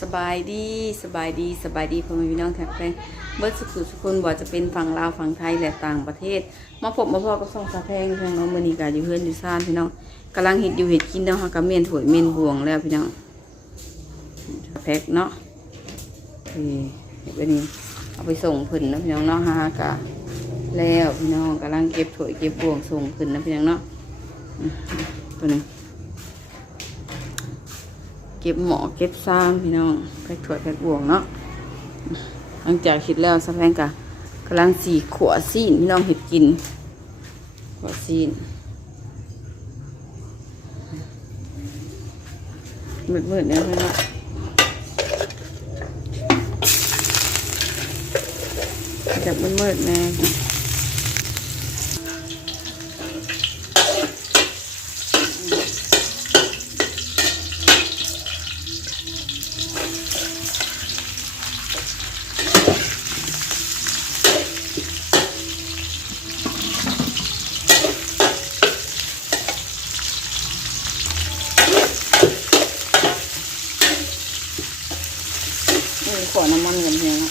สบายดีสบายดีสบายดีพ่อแม่พี่น้องแขกแฟนเบิร์ดสุขสุขุนบ่จะเป็นฝั่งลาวฝั่งไทยและต่างประเทศ มาพบมาพ่อกับส่องสะแพงพี่น้องมือนีก็อยู่เฮือนอยู่ซ่านพี่น้องกำลังเฮ็ดอยู่เฮ็ดกินเนาะเฮาก็เมียนถวยเมียนบวงแล้วพี่น้องแพ็คเนาะนี่เฮ็ดไว้นี่เอาไปส่งเพิ่นนะพี่น้องเนาะฮากะแล้วพี่น้องกำลังเก็บถวยเก็บบวงส่งเพิ่นนะพี่น้องเนาะตัวนี้ เก็บหมอเก็บซ้ำพี่น้องแพ็กถั่วแพ็กบวงเนาะหลังจากคิดแล้วสักแพงกะกำลังสีขวซีนพี่น้องเห็ดกินขวซีนมืดๆเนี่ยพี่น้องจับมืดๆแน่ นี่ขวน้ำมันกันเพียงนะ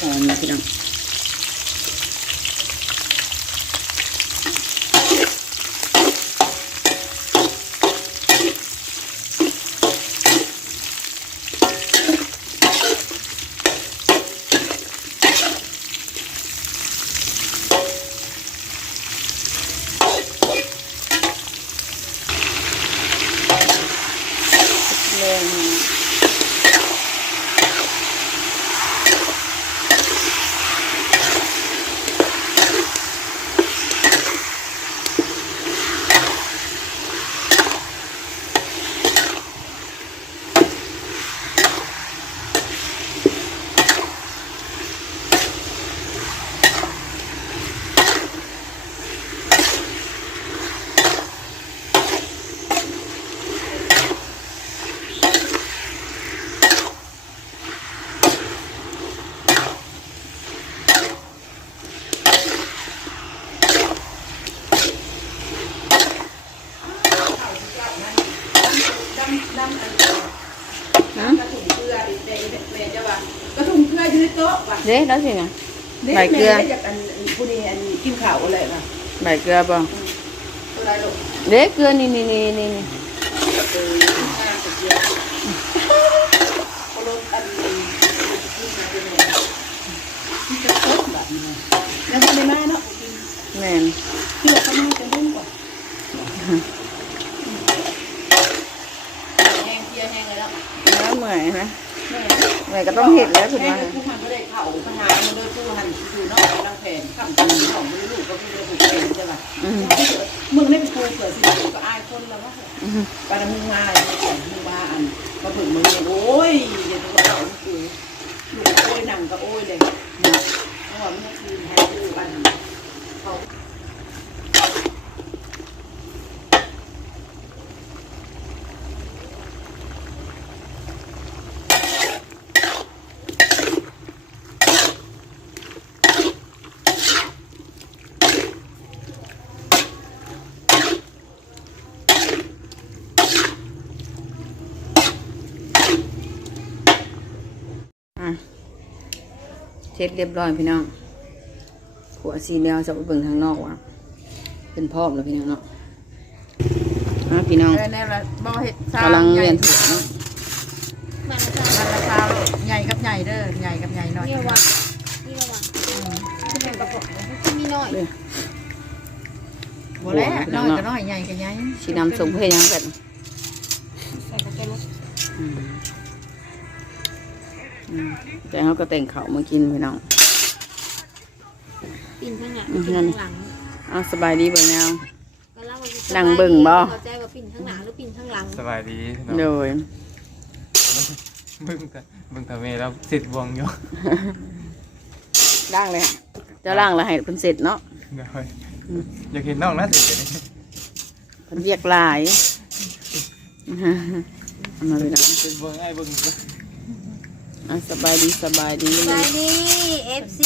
หอมนะพี่น้อง แรงฮะ กระถุงเกลือดิเดเดเดจะว่ากระถุงเกลืออยู่ในโต๊ะว่ะ เด้แล้วสินะด็ใบเกลือแม่ได้จากอันผู้นี้อันกินข้าวอะไรว่ะใบเกลือป่ะอะไรลูกเด้เกลือนี่นี่นี่นี่นี่เออข้าวกับเกลือโอ้รสอันนี้กินมาเป็นไงที่จะครบแบบนี้แล้วก็ไม่มาเนาะแม่นเกลือก็ไม่จะรุ่งกว่าแห้งเกลือแห้งเลยแล้วแล้วเมื่อยไหม แม่ก็ต้องเห็ดแล้วคุณแม่ว่าผู้พันก็ได้เข่าปัญหามันเลยผู้พันคือนอกกำลังแผ่นข้ามตีของไม่ลูกก็ไม่ได้ถูกแผ่นใช่ป่ะอืมมึงได้เป็นครูเผื่อสิก็อายคนแล้วว่าอืมปานมึงมาเลยมึงมาอันมาถึงมึงโอ้ยอย่าตัวเราคือลูกโอ้ยหนังก็โอ้ยเลยนะเพราะว่ามันคือให้ดูอันเขา เช็ดเรียบร้อยพี่น้องขวดสีแล้วจะไปเบิ่งทางนอกว่ะเป็นพร้อมแล้วพี่น้องเนาะอะพี่น้องแน่ละบ่เห็ดกำลังเรียนถูกเนาะมันจะมันราคาใหญ่กับใหญ่เด้อใหญ่กับใหญ่หน่อยนี่ระวังนี่ระวังที่เป็นกระป๋องที่มีน้อยเลยบ่แล้วน้อยก็น้อยใหญ่ก็ใหญ่สีดำสมเพยยังแบบใส่กระเทียมอืมอืม แต่เขาก็แต่งเขาวมากินพี่น้องปิ่นข้างหน้าปิ่นข้างหลังเอาสบายดีเบิ่งแนวก็เล่าว่านั่งเบิ่งบ่เข้าใจว่าปิ่นข้างหน้าหรือปิ่นข้างหลังสบายดีโดเนาะยบึ้งแต่บึ้งแต่เมย์แล้วสิทธิ์วงอยู่ล่างเลยค่ะเจะล่างแล้วให้เพิ่นเสร็จเนาะเดี๋ยวอยากเห็นน้องนะสิเดี๋ยวนี้เพิ่นเรียกหลายเอามาพี่น้องเป็นวงไอ้บึ้งก็ อะสบายดีสบายดีสบายดี FC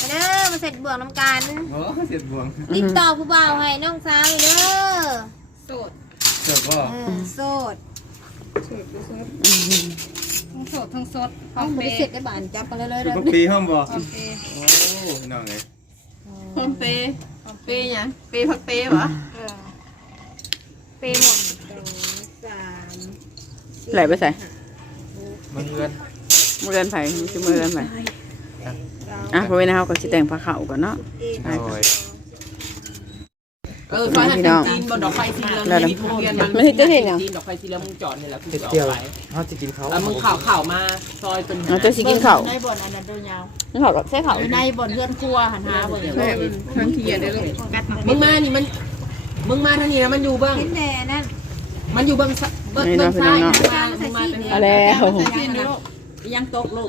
มาเด้อมาเสร็จบวกน้ำกันโอ้เสียดบวงติดต่อผู้บ่าวให้น้องสาวเลยเด้อโสดเสิร์ฟบ่เออโสดโสดโสดทั้งโสดทั้งสดพร้อเอามบเปริย์เสร็จได้บ้านจับไปเลยเลยคือเด้อพวกปีห้องบ่พร้อมเปย์โอ้พี่น้องเลยพร้อมเปย์พร้อมเปย์หยังเปย์พักเปย์เหรอเออเปย์หมดสองสามไหลไปใส่ มันเงินมือเดินไผ่ชื่อมือเดินไผ่อะพอเวลาเขาก็สิแต่งผ้าขาวก่อนเนาะโอ้ยเออซอยหันจีนบนดอกไฟสีเหลืองแล้วนี่ทุเรียนมันไม่ใช่จะเห็นหยังจีนดอกไฟสีเหลืองมึงจอดนี่แหละกูจะออกเดียวไปเขาจะกินเขาแล้วมึงข่าวข่าวมาซอยเป็นเราจะสิกินข้าวในบ่อนอันนั้นตัวยาวนี่เขาก็ใส่ข้าวอยู่ในบ่อนเพื่อนครัวหันหาบ่อนอย่างทั้งทีเด้อมึงมานี่มัน มึงมาทางนี้นะมันอยู่เบื้องเห็นแต่นั่น มันอยู่เบื้องซ้ายเบื้องเบื้องซ้ายมึงมามึงมาเป็นเอาแล้วยังตกลูก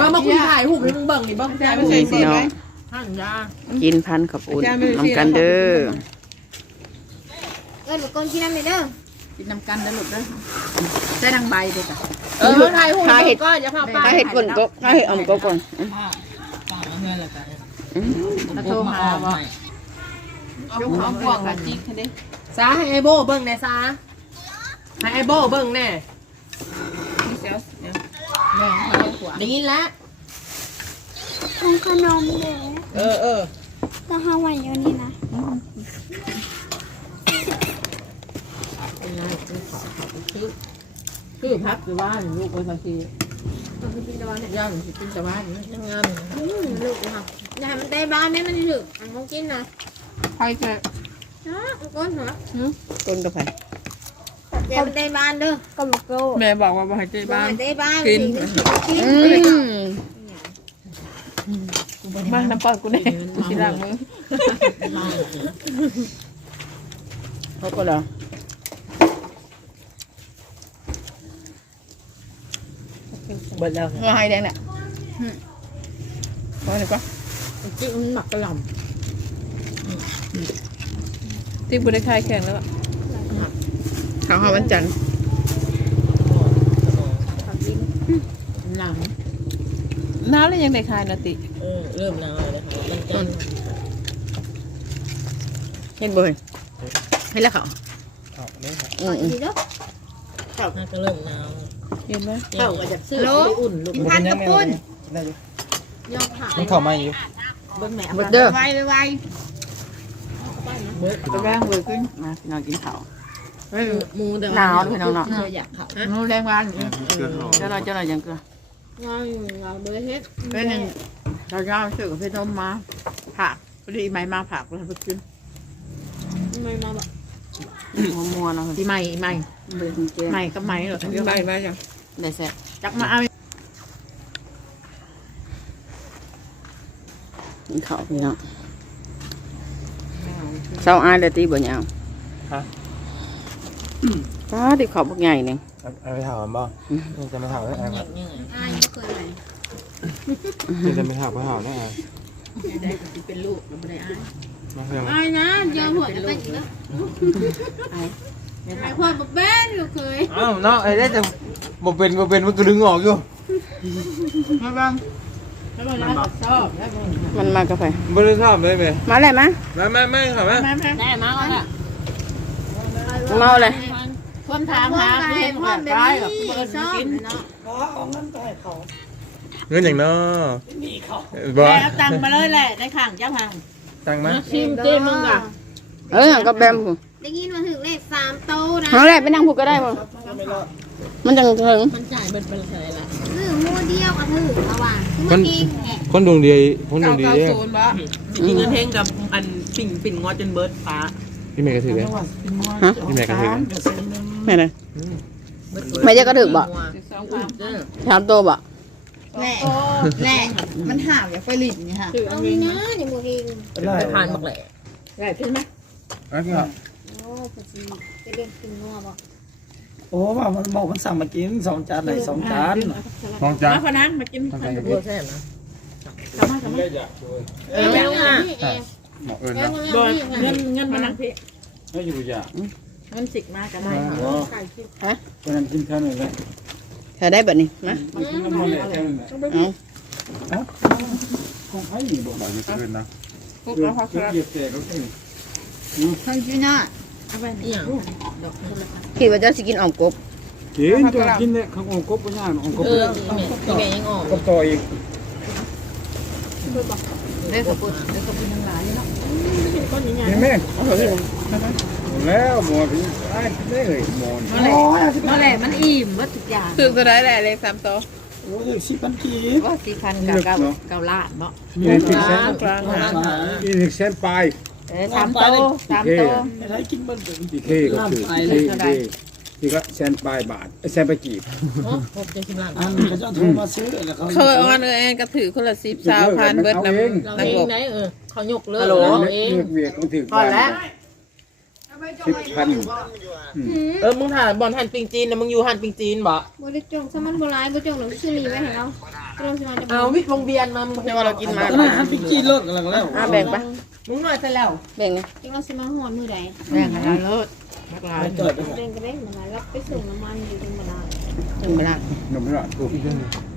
บ้ามาคุยถ่ายหูปให้มึงเบิ่งนี่เบ้างถ่ายไม่ใช่พี่น้องหันยากินพันขับอุ่นน้ำกันเด้อเอิ้นบอกก้นที่นั่นเลยเด้อกินน้ำกันได้ลูกเด้อใช้ดังใบเด็กอะเออถ่ายหูปก็อย่าพาไปถ้าเห็ดก่อนก็ถ้าเห็ดอ่อมก็ก่อนแล้วโทรหาบ่ยกของพ่วงกับจิ๊กคันนี้ ซาให้ไอโบเบิ่งแน่ซาให้ไอโบเบิ่งแน่ได้ยินแล้วของขนมเด้อเออเออก็ห้าวันอยู่นี่นะคือพักอยู่บ้านลูกไปสักทีย่างสิกินแต่บ้านยังงามอืมลูกค่ะอย่าให้มันได้บ้านแม่มันถึกอันของกินนะใครจะนะเอา ก้นเหรอต้นกาแฟอย่ามันได้บ้านเด้อก็บอกโก้แม่บอกว่าบ่ให้ใจบ้าบ้านนได้บ้านกินกินอืมบ้านน้ำปลากูเนี่ยทีหลังมือเขาก็แล้วเบิดแล้วก็ให้แดงเนี่ยพอเลยปะจิ้มหมักกระหล่ ที่บุได้คายแข่งแล้วข้าวหอมวันจันทร์ำหลังน้ำแล้วยังได้คายนาติ เออเริ่มหนาวแล้วค่ะมันจันเห็นบ่เห็นเห็นแล้วเขาเอาเนี่ยครับอืมอืมดีเด้อน่าจะเริ่มหนาวเห็นไหมเข้าก็จะซื้อไปอุ่นลูกกินพันกับปุ้นได้อยู่ยอมผ่ามันเข้ามาอยู่เบิ่งแม่เบิดเด้อไวไวไว เบิ่งจะแบ่งเบิดขึ้นมาพี่น้องกินข้าวมูเด้อหนาวด้วยน้องๆเธออยากเข้ามูแรงวันเกลือเขาเจ้าหน่อยเจ้าหน่อยยังเกลืองอยเราเบอร์เฮ็ดเป็นหนึ่งเราย่าซื้อกับพี่ต้มมาผักพอดีใหม่มาผักเลยไปกินไม่มาบอกมัวมัวๆเนาะที่ใหม่ใหม่เบิดเจ๊ใหม่ก็ใหม่เหรอใหม่ไหมจังได้แซ่บจักมาเอากินข้าวพี่น้อง เช้าอายเลยตีบ่ยาวฮะ ป้าติข้าวพวกใหญ่นี่เอาเอาไปถามมันบ่นี่จะไม่ถามได้ไงครับอ้ายไม่เคยไหนนี่จะไม่ถามไม่ถามได้ไงได้เป็นลูกเราไม่ได้อ้ายมาเพื่อนมาอ้ายนะยอมหัวจะเป็นอีกแล้วไอ้พ่อบอกแม่นลูกเคยอ้าวเนาะไอ้ได้แต่บ่เป็นบ่เป็นมันก็ดึงออกอยู่มาบ้างแล้ว มันรักชอบแล้วมันมันมากาแฟบ่ได้ถามเลยแม่มาเลยมะไม่ไม่ไม่ถามไหมแม่แม่ได้มาแล้วเมาเลยคนถามพ่อหาไปเพื่อนพ่อแบบแบบได้หรอกนี้เปิดชอบกินเนาะเงินอย่างเนาะบ่แม่เอาตังค์มาเลยแหละได้ข้างจ้าพังตังค์มาชิมเต้มึงอะเอออย่างกับแบมผู้ได้ยินมาถึงเลขสามโตนะเอาแรกไปนั่งผูกก็ได้ป่ะ มันจังถึงมันจ่ายเป็นเป็นอะไรล่ะคือมูเดียวกับถือระหว่างคือเมื่อกี้แหละคนดวงดีคนดวงดีเด้กินเงินเฮงกับอันปิ่งปิ่งงอจนเบิร์ดฟ้าพี่แม่ก็ถือเลยฮะพี่แม่ก็ถือแม่เลยแม่จะก็ถึกบ่สองพันเด้อถามตัวบ่แม่แม่มันห่าวอย่าไปหลินนี่ค่ะเอานี่นะอย่ามูเฮงไปผ่านบักแหล่ใหญ่ขึ้นไหมอะพี่ครับโอ้พอดีไปเรียนกินนัวบ่ โอ้ว่ามันบอกมันสั่งมากินสองจานไหนสองจานมองจ้ามาพนันมากินทำใจกับบัพี่วแซ่บนะกลับมากับมาเออไม่รู้อะหมอเอิญแล้นะวบัวนี่เงินเงินมานังพี่ไม่อยู่อย่าเงินสิกมากก็ได้ไก่คิดคนนั้นกินข้าวหน่อยเลยเธอได้แบบนี้นะมากินน้ำมันเลยแค่นั้นแหละเอาของไอ้นี่บอกบ่อยู่คืนนะพวกเราพักเกียร์แตกก็ คือทางจีน่าคิดว่าเจ้าสิกินอ่อมกบกินจะกินเนี่ยข้าวองกบก็ย่างองกบเอออีแม่ยังออกกบต่ออีกได้กระปุกได้กระปุกยังหลายเนาะเห็นไหมแล้วหมอพี่ไอ้ได้เลยหมอนนั่นแหละนั่นแหละมันอิ่มว่าทุกอย่างคือตัวได้แหละเลขสามตัวโอ้ยสิพันกีว่าสี่พันกับเก้าเก้าล้านเนาะมีหนึ่งแสนกลางหางมีหนึ่งแสนปลาย เออสามโตสามโตไอ้กินมันเป็นกี่เคก็คือกี่เคที่ก็แสนปลายบาทแสนไปกีบหกเจ็ดสิบล้านอันเขาจะโทรมาซื้อแล้วเขาเคยเอาอันเองก็ถือคนละสิบสาวพันเบิดน้ำเราน้ำเอบงกไหนเออเขายกเลิกฮัลโหลเราเองเวียกต้องถึงก่อนแล้วสิบพันเออมึงถ่ายบอลหันปิงจีนนะมึงอยู่หันปิงจีนบ่บ่ได้จงสมันโบราณบ่จงหรอกซื้อรีไว้ให้เรา เราสิมาจะเอาวิทย์วงเวียนมามึงเดี๋ยวเรากินมาตอนนั้นฮันพิกี้เลิกกันแล้วอะแบ่งปะมึงหน่อยซะแล้วแบ่งไงจังเราสิมาหอดมื้อใดแบ่งกันเลิศนักลายไปเกิดเร่งก็เร่งมาแล้วไปส่งน้ำมันอยู่ตรงเวลาถึงเวลาหนุ่มละถูก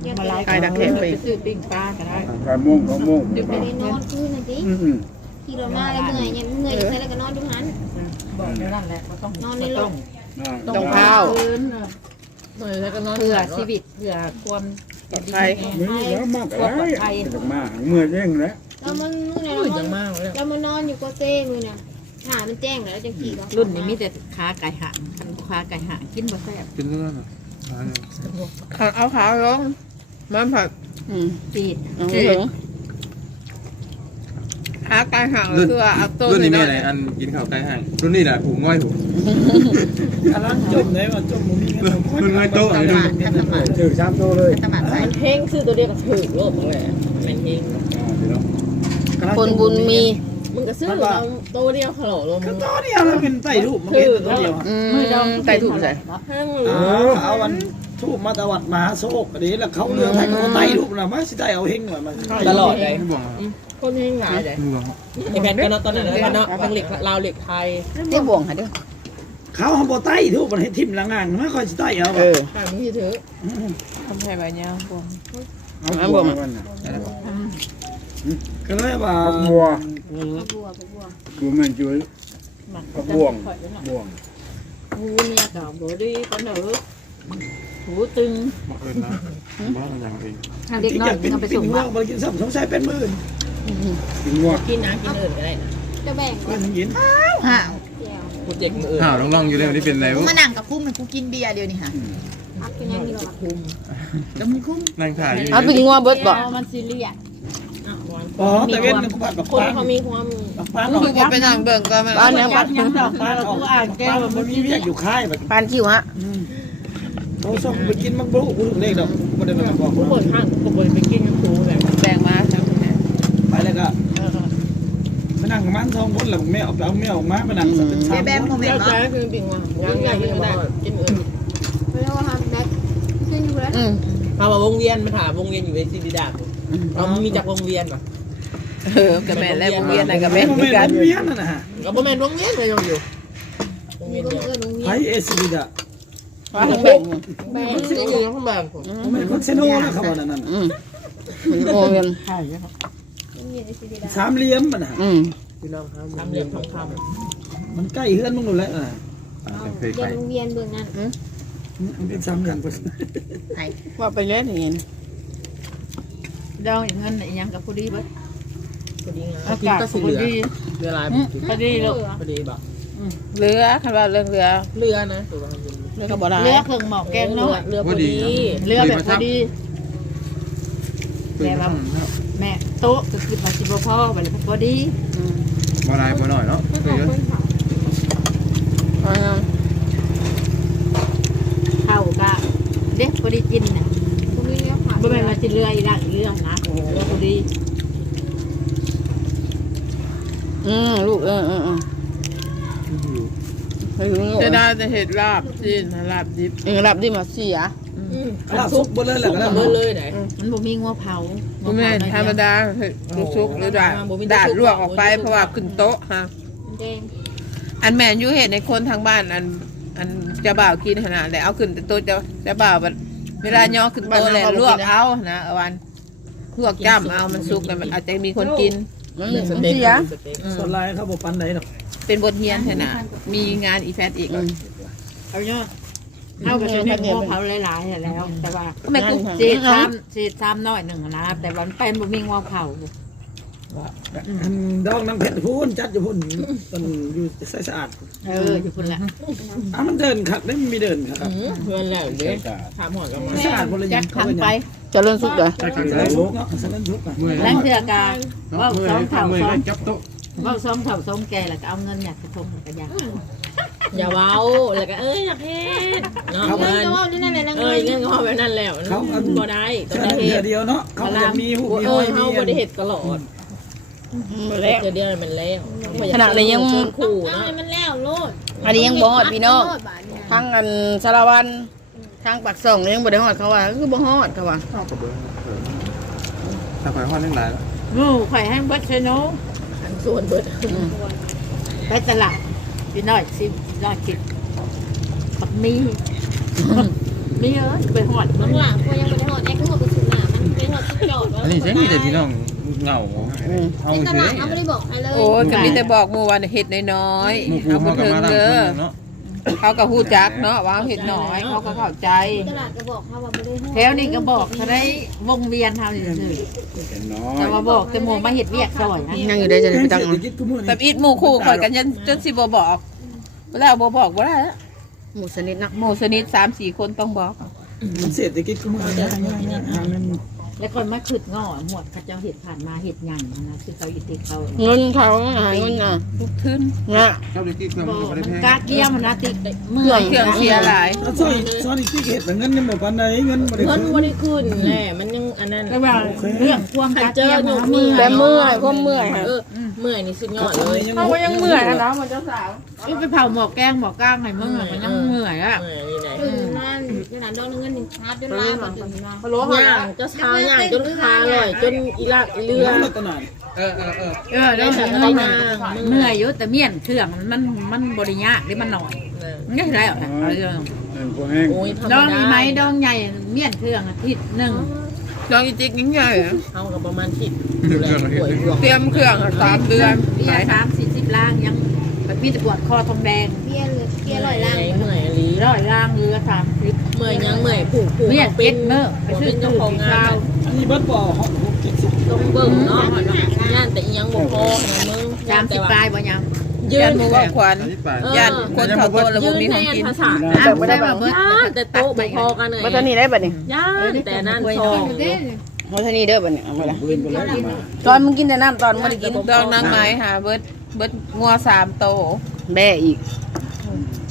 ยังมาไปลายไก่ดักเทมไปซื้อปิ้งปลาก็ได้การโมงสองโมงไปได้นอนคืนน่ะสิอืมอืมขี่รถมาแล้วเมื่อยยังเมื่อยอยู่ใส่แล้วก็นอนอยู่หันบอกในนั่นแหละว่าต้องนอนในรถต้องข้าวเหนื่อยแล้วก็นอนเพื่อชีวิตเพื่อความ ปลอดภัยมือแล้วมากอะไรจากมาเมื่อเร่งแล้วแล้วมันมื้อไหนเหนื่อยเราจังมากเลยเรามานอนอยู่ก็เต้มื้อน่ะหามันแจ้งแล้วจังขี่รุ่นนี้มีแต่ขาไก่หางคันขาไก่หางกินบ่แซ่บกินเรื่องน่ะเอาขาวลงมันผัดอืมปีดเอาไว้ถึง ขาไก่ห่างคือเอาต้นรุ่นนี้มีหอะไรอันกินข้าวไก่ห่างรุ่นนี้แหละผูง่อยผูอันนั้นจมเลยว่าจมมุมนี้รุ่นง่อยโต๊ะอะไรรุ่นถือสามโตเลยตะหมัดใส่มันเฮงคือตัวเดียวกับถือโลกเลยมันเฮงคนบุญมี มึงก็ซื้อเราตัวเดียวขลุ่มก็ตัวเดียวแล้วเป็นไต่รูปมันเป็นตัวเดียวอืมไก่ถูกใส่แห้งอ๋อเขาวัน ทูบมาตะวัดมหาโศกอันนี้แล้วเขาเรื่องไทยเขาไต่รูปนะมาสิได้เอาเฮงมาตลอดเลยไม่บอกคนเฮงหลายเลยไม่บอกไอแพนก็เนาะตอนนั้นนะเนาะทางเหล็กลาวเหล็กไทยเตี้ยบ่วงค่ะเด้อเขาเขาบ่ไต่ทูบมันให้ทิมละงานไม่ค่อยสิไต่เอาเออห่างมึงถือทำไทยใบเนี้ยบวงเอาบัวมาก็เลยว่าบัวบัวบัวบัวมันจุ้ยบ่วงบ่วงหูเนี่ยดอกโบดีปนเนอ หูตึงบอกเอิญนะบ้าอย่างเองทางเด็กน้อยกินเอาไปส่งว่าบ้านบ่กินซ้ำสงสัยเป็นมื่นกินงัวกินนะกินอื่นก็ได้นะจะแบ่งกินกินห่าแก้วกูเจ็บมืออื่นห่าวลองๆอยู่เลยวันนี้เป็นไรวะมานั่งกับคุ้มมันกูกินเบียร์เดียวนี่ค่ะอัพเป็นยังมีหรอคุมแล้วมึงคุ้มนั่งถ่ายอยู่เอาไปกินงัวเบิดบ่มันซีเรียสอ๋อแต่เว้นกูผัดกับคนปลาเขามีความกับปลามึงก็ไปนั่งเบิ่งก็มันบ้านเนี้ยบ้านปลาออกอ่านแก้วมันมีเวียกอยู่ค่ายแบบบ้านคิวฮะ โอ้ส่งไปกินมังบลูกูถึงเลขดอกบ่ได้มาบอกผู้เปิดห้างกูไปไปกินกับครูแบบแบ่งมาครับแม่ไปแล้วก็มานั่งกับมันทองคนแล้วแม่เอาเอาแม่ออกมามานั่งสักเป็นสามแบ่งโมเมนเจ้าต์ใจเนาะคือปิ่งว่ายังไงไม่ได้กินอื่นเรียกว่าฮันแบ็คขึ้นอยู่แล้วอืมเอามาวงเวียนมาถามวงเวียนอยู่ในซีดีดาเรามีจากวงเวียนป่ะเออกับแม่แล้ววงเวียนไหนกับแม่แม่คือกันเวียนนั่นน่ะก็ประมาณวงเวียนเลยยังอยู่วงมีเวียนก็เดียวเออโรงเรียไผนเอซิดะ บ้านแบ่งแบ่งมันซื้ออยู่ข้างบนผมผมเป็นคนเซโนนะครับว่านั่นน่ะอืมมันโอนกันโรงเรียนไอซีดีดาสามเหลี่ยมมันน่ะอืมทำเหลี่ยมทองคมันใกล้เฮือนมึงนู่นแหละน่ะเคยเรีไปยนโรงเรียนเบื้องนั้นมันเป็นสามเหลี่ยมว่าไปเล่นอย่างนี้ดองอย่างเงินอีหยังกับผู้ดีเบิดำพอดีงาอากาศพอดีเรือลายพอดีลูกพอดีแบบเรือคันว่าเรื่องเรือ เรือนะตัว เรือก็บ่ได้เรือเครื่องหมอกแกงน้อยเรือพอดีเรือแบบพอดีแต่ว่าแม่โต๊ะก็คือมาสิบ่พ่อไปเลยพอดีบ่ลายบ่หน่อยเนาะเพื่อนของคนเขาเอาเงินเข้าก็เด็กพอดีกินน่ะคุณไม่เลี้ยงผ่านบ่แม่นว่าสิเรืออีหลังเรือนะพอดีอืมลูกเออเออ เออไปถึงจะได้จะเห็ดลาบจีนลาบดิบเองรับดีมาเสียกระซุกบ่เลยแหละก็แล้วเบอร์เลยไหนมันบ่มีงัวเผาบ่แม่นธรรมดาเห็ดลูกซุกหรือดาดดาดลวกออกไปเพราะว่าขึ้นโต๊ะฮะแดงอันแม่นอยู่เห็ดในคนทางบ้านอัน อันเจะบ่าวกินขนาดแล้วเอาขึ้นแต่โต๊ะเจะจะบ่าวแบบเวลาย่อขึ้นโต๊ะแล้วลวกเอานะเอาวันลวกจ้ำเอามันสุกแล้วมันอาจจะมีคนกินมันเสียส่วนลายเขาบอกปันไหนหรอก เป็นบทเรียนเถอะนะมีงานอีแฟตอีกเอาเนาะเอากับฉันเนี่ยพวกเขาหลายๆแล้ว แต่ว่าแม่กูเศษซ้ำเศษซ้ำน้อยหนึ่งนะแต่วันเป็นบ่มีงอเผาอันดอกน้ำเพชรพูนจัดอยู่พูนมันอยู่ใสสะอาดเอออยู่พุ่นละอะมันเดินขัดได้มันมีเดินครับเพื่อนแล้วเด้ถามหอดกันมาสะอาดหมดเลยจัยักงขันไปเจะเริ่มสุกเลยสะอาดทุกเนาะสะอาดทุกอะแล้วเถื่อกาว่าสองเท่าสองจับโต๊ะ ว่าสองเท่าสองแกแล้วก็เอาเงินอยากกระทงกระยาอย่าเว้าแล้วก็เอ้ยอยากเฮ็ดเนาะเงิเงินนก็ว่านี่นั่นแหละนะเอ้ยเงินก็เอาแบบนั้นแล้วบ่ได้ต้อแค่งนั้นได้เฮ็เดีดยวเดียวเนาะเขาจะมีหูมีเอห้ออยเฮามีบ่ได้เฮ็ดตลอดแล้ว เดี๋ยวเดียวมันแล้วขนาดเลยยังเชิญคู่เอาเนาะให้มันแล้วโลดอันนี้ยังบ่ฮอดพี่น้องโลดบาทเนี่ยทางอันสารวันทางปากส่องนี่ยังบ่ได้ฮอดเขาว่าคือบ่ฮอดเขาว่าเข้ากับเบอร์ถ้าไปห้องนึงหลายแล้ว งูไข่ให้เบิดเชโนอัน ส่วนเบิดไปตลาดพี่น้อยสิพี่น้อยกินปักมีมีเอ้ยไปหอดบางหลังพวกยังไม่ได้หอดแอคทั้งหมดเป็นสุนามันเป็นหอดที่จอดอันนี้ใช่มีแต่พี่น้องเหงาเอาในตเฉลายดเขาไม่ได้บอกใครเลยโอ้ยก็มีแต่บอกหมู่ว่าเฮ็ดน้อยหมูๆกูเอาบ่เขากับถึงมาดังเด้อ เนาะเขาก็ฮู้จักเนาะว่าเฮ็ดน้อย เขาก็เข้าใจ ตลาดก็บอกเขาว่าไม่ได้หอดแถวนี้ก็บอกเขาได้วงเวียนเฮานี่ซื่อแต่ว่าบอกแต่หมู่มาเฮ็ดเวียกซอยนะยังอยู่ได้จะได้ไปตั้งเศรษฐกิจกูมือแบนี่บอีทหมู่คู่ข่อยกันจนจนสิบ่บอกบ่แล้วบ่บอกบ่ได้แล้วหมูสนิทนะหมู่สนิท3 4คนต้องบอกมันเศรษฐกิจกูมือนี่หาเงิน แล้วคนมาขึ้นง้อหมวดเขาเจ้าเห็ดผ่านมาเห็ดหยังนะคือเขาอิติเขาเงินเขาหาเงินอะทุกขึ้นนะเจ้าดิกี้เครื่องบมันอกก็ไม่ได้มันแพงกาเกียมมันนะติเมื่เครื่อองยเครื่องเสียหลายแล้วซอยซอยอีกที่เห็ดเงินนี่บอกปันไหนเงินบริเงิสุนทธิ์บ่ได้ขึ้นแหละมันยังอันนั้นแล้วว่าเรื่องพวงกาเกียมมันเมื่อยแต่เมื่อยก็เมื่อยค่ะเออเมื่อยนี่สุดยอดเลยเขาก็ยังเมื่อยนะนะมันเจ้าสาวเอาไปเผาหมอกแกงหมอกก้างให้เมื่อยมันยังเมื่อยอะเมื่อยนี่ไหนตื่นนั่ นขนาดดอกเงินหนึ่งชาร์จจนลาบตื่นมาพะโล้หาย่างก็เช้าย่างจนขาลอยจนอีลากอีเรือน้ำมันตนานเออเออเออเออได้แล้วสักเมื่ได้อยย่างเมื่อยอยู่แต่เมี่ยนเครื่องมันมันบริยากหรือมันหน่อยมันไม่ใช่แล้วเอาเรื่องโอ้ยธรรมดองดามีไหมดองใหญ่เมี่ยนเครื่องอาทิตย์หนึ่งลองอีจิกยิ่งใหญ่อะเฮากับประมาณ10ดูแลป่วยบวกเตรียมเครื่องสามเดือนเบียร์สามสี่สิบล่างยังแบบมีแต่ปวดคอทองแดงเบี้ยเลยเบี้ยลอยล่างเมื่อยหลีร้อยล่างเรือสาม เมื่อยยังเมื่อยผูกผูกเมี่ยนเป็เป็นนเมื่อไปหัวซื้เป็อนเจ้าของงานอันนี้เบิดบ่อหกหกเจ็ดสิบต้องเบิ่งเนาะย่านแต่อีหยังบ่พอนะมึงสามสิบปลายบ่ยังยืยันนหมูว่าขวัญอันนี้ไปยันคนเขาโตแล้วยืบ่นมีขในองกินภาษาอะไม่ได้แบบเบิดย่านแต่โต๊ะบ่พอกันเลยบัตรนี้ได้บัตรนี้ย่านแต่นั่นซองเด้บัตรนี้เด้อบัตรนี้เอาไปละเบินไปแล้วมาตอนมึงกินแต่น้ำตอนมึงไม่ได้กินดองนางไม้หาเบิดเบิดงัวสามโตแบ่อีก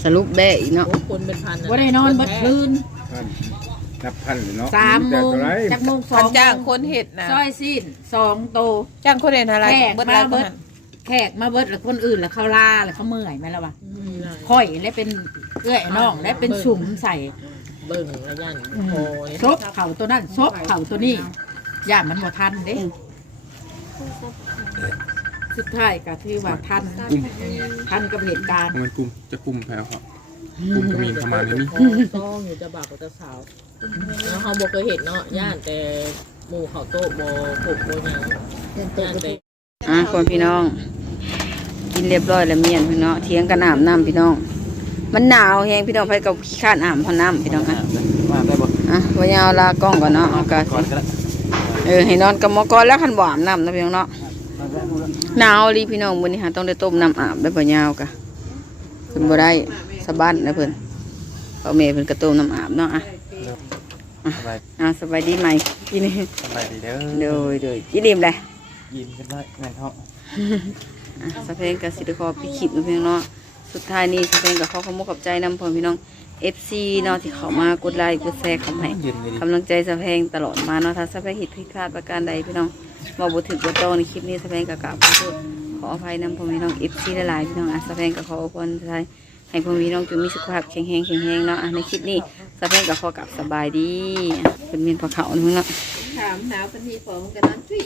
สรุปแบ่อีกเนาะ โอ้คนเป็นพันบ่ได้นอนเบิดคืนนับพันเลยเนาะสามโมงจากโมงสอคันงจ้างคนเห็ดนะซอยสิ้นสองโต จ้างคนเห็ดอะไรแขกเบิดมาแล้วเบิดแขกมาเบิดแล้วคนอื่นแล้วเขาลาแล้วเขาเมื่อยไหมล่ะวะค่อยและเป็นเอื้อยน้องและเป็นสุ่มใส่เบิ่งแล้วย่านพอซบเข่าตัวนั้นซบเข่าตัวนี้ย่ามันบ่ทันเด้ สุดท้ายก็ที่ว่าทันทันกับเหตุการณ์มันกลุ่มจะกลุ่มแพ้เขากลุ่มกมีนประมาณนี้มีซองอยู่จะบากกับจะสาวแล้วเฮาบ่เคยเห็นเนาะย่านแต่หมู่เขาโต๊ะบ่ผูกบ่หยังย่านแต่อะคนพี่น้องกินเรียบร้อยแล้วเมียนพี่น้องเที่ยงกันอาบน้ำพี่น้อง มันหนาวแฮงพี่น้องไปกับขี้ข้านอาบพอน้ำพี่น้องอะมาได้บ่อะวันยาวลากล้องก่อนเนาะเอากาก่อนก็ได้เออให้นอนกับหมอกอนแล้วคันบ่อาบน้ำนะพี่น้องเนาะ หนาวลีพี่น้องมื้อนี้หาต้องได้ต้มน้ำอาบได้บ่ยาวกะเพิ่นบ่ได้สะบัดนะเพิ่นเอาแม่เพิ่นก็ต้มน้ำอาบเนาะอะสบายอะสบายดีไหมกินสบายดีเด้อโดยโดยกินอิ่มเลยยิ้มกันได้แม่นท้องอะสะเพงกับสิริคอพี่ขิดนะพี่น้องเนาะสุดท้ายนี้สะเพงกับขอขอบคุณขอบใจนำพ่อพี่น้อง FC เนาะที่เข้ามากดไลค์กดแชร์เข้ามาให้เย็นเลยดิกำลังใจสะเพงตลอดมาเนาะถ้าสะเพงผิดพลาดประการใดพี่น้อง มาบ่ถึงบัวโตในคลิปนี้สะเพงกับกราบขอโทษขออภัยนำพ่อพี่น้อง FC หลายๆพี่น้องอะสะเพงกับขออวยพรสุดท้ายให้พ่อพี่น้องจงมีสุขภาพแข็งแรงแข็งแรงเนาะในคลิปนี้สะเพงกับขอกับสบายดีเป็นเมียนพอเขาเนาะถามหนาวเป็นทีผมกันนั้นจุ้ย